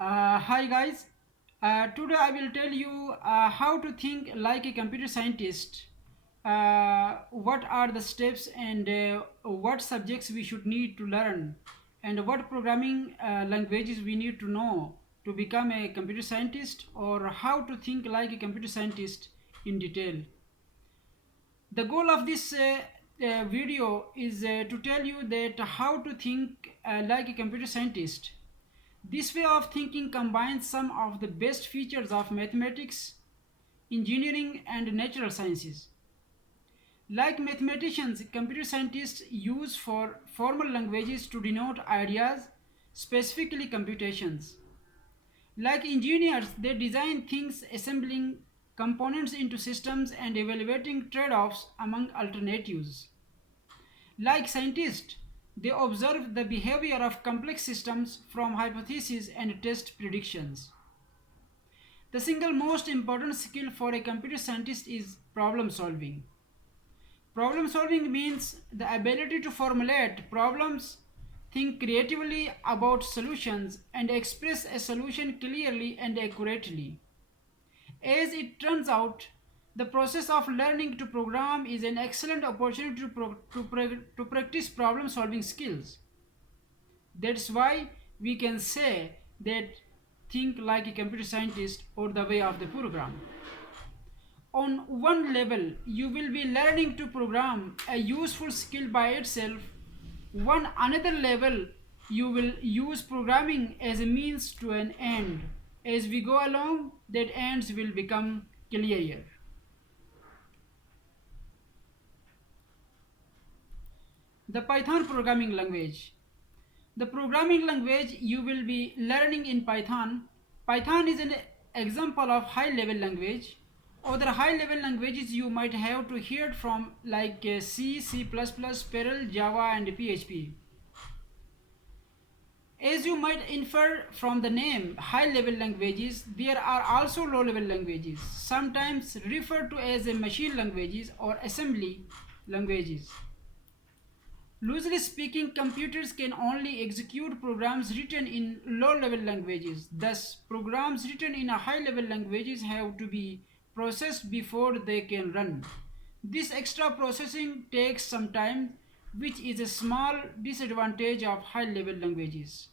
Hi guys, today I will tell you how to think like a computer scientist. What are the steps and what subjects we should need to learn, and what programming languages we need to know to become a computer scientist, or how to think like a computer scientist in detail. The goal of this video is to tell you that how to think like a computer scientist. This way of thinking combines some of the best features of mathematics, engineering, and natural sciences. Like mathematicians, computer scientists use for formal languages to denote ideas, specifically computations. Like engineers, they design things, assembling components into systems and evaluating trade offs among alternatives. Like scientists, they observe the behavior of complex systems from hypotheses and test predictions. The single most important skill for a computer scientist is problem solving. Problem solving means the ability to formulate problems, think creatively about solutions, and express a solution clearly and accurately. As it turns out, the process of learning to program is an excellent opportunity to practice problem solving skills. That's why we can say that think like a computer scientist or the way of the program. On one level, you will be learning to program, a useful skill by itself. One another level, you will use programming as a means to an end. As we go along, that ends will become clearer. The Python programming language. The programming language you will be learning in Python. Python is an example of high level language. Other high level languages you might have to hear from like C, C++, Perl, Java and PHP. As you might infer from the name high level languages, there are also low level languages, sometimes referred to as machine languages or assembly languages. Loosely speaking, computers can only execute programs written in low-level languages. Thus, programs written in a high-level languages have to be processed before they can run. This extra processing takes some time, which is a small disadvantage of high-level languages.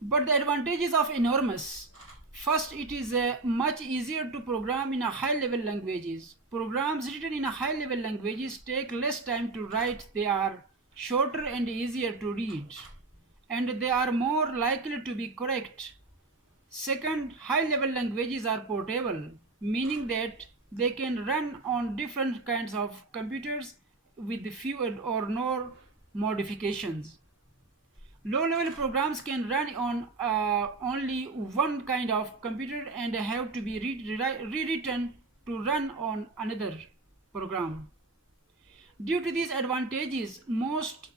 But the advantages are enormous. First, it is much easier to program in a high-level languages. Programs written in a high-level languages take less time to write. They are shorter and easier to read, and they are more likely to be correct. Second, high-level languages are portable, meaning that they can run on different kinds of computers with few or no modifications. Low level programs can run on only one kind of computer and have to be rewritten to run on another program. Due to these advantages,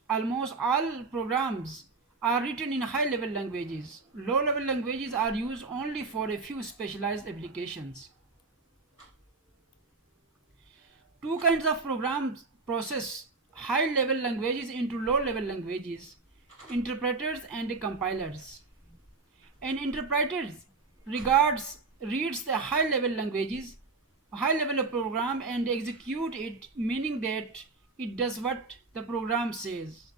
almost all programs are written in high level languages. Low level languages are used only for a few specialized applications. Two kinds of programs process high level languages into low level languages: interpreters and compilers. An interpreter reads the high level languages, high level program and execute it, meaning that it does what the program says.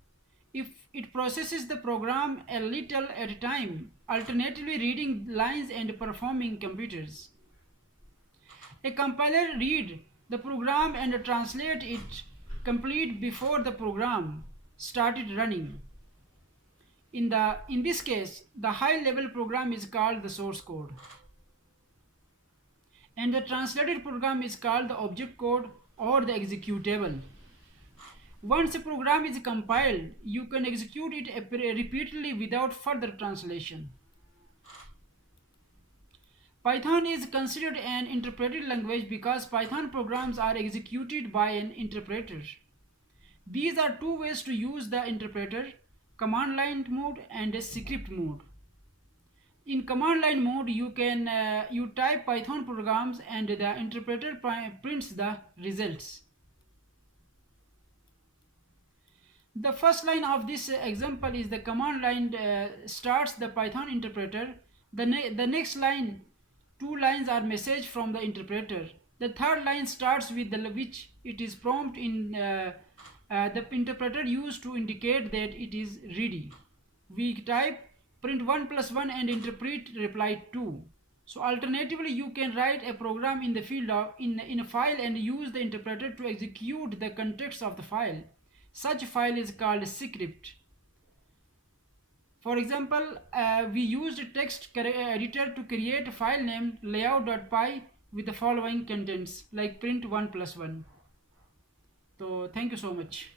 If it processes the program a little at a time, alternatively reading lines and performing computers. A compiler read the program and translate it complete before the program started running. In this case, the high level program is called the source code, and the translated program is called the object code or the executable. Once a program is compiled, you can execute it repeatedly without further translation. Python is considered an interpreted language because Python programs are executed by an interpreter. These are two ways to use the interpreter: command line mode and a script mode. In command line mode, you type Python programs and the interpreter prints the results. The first line of this example is the command line starts the Python interpreter. The next line, two lines are message from the interpreter. The third line starts with the which it is prompt in the interpreter used to indicate that it is ready. We type print 1 plus 1 and interpret reply 2. So alternatively, you can write a program in the field of in a file and use the interpreter to execute the contents of the file. Such file is called a script. For example, we used a text editor to create a file named layout.py with the following contents like print 1 plus 1. So thank you so much.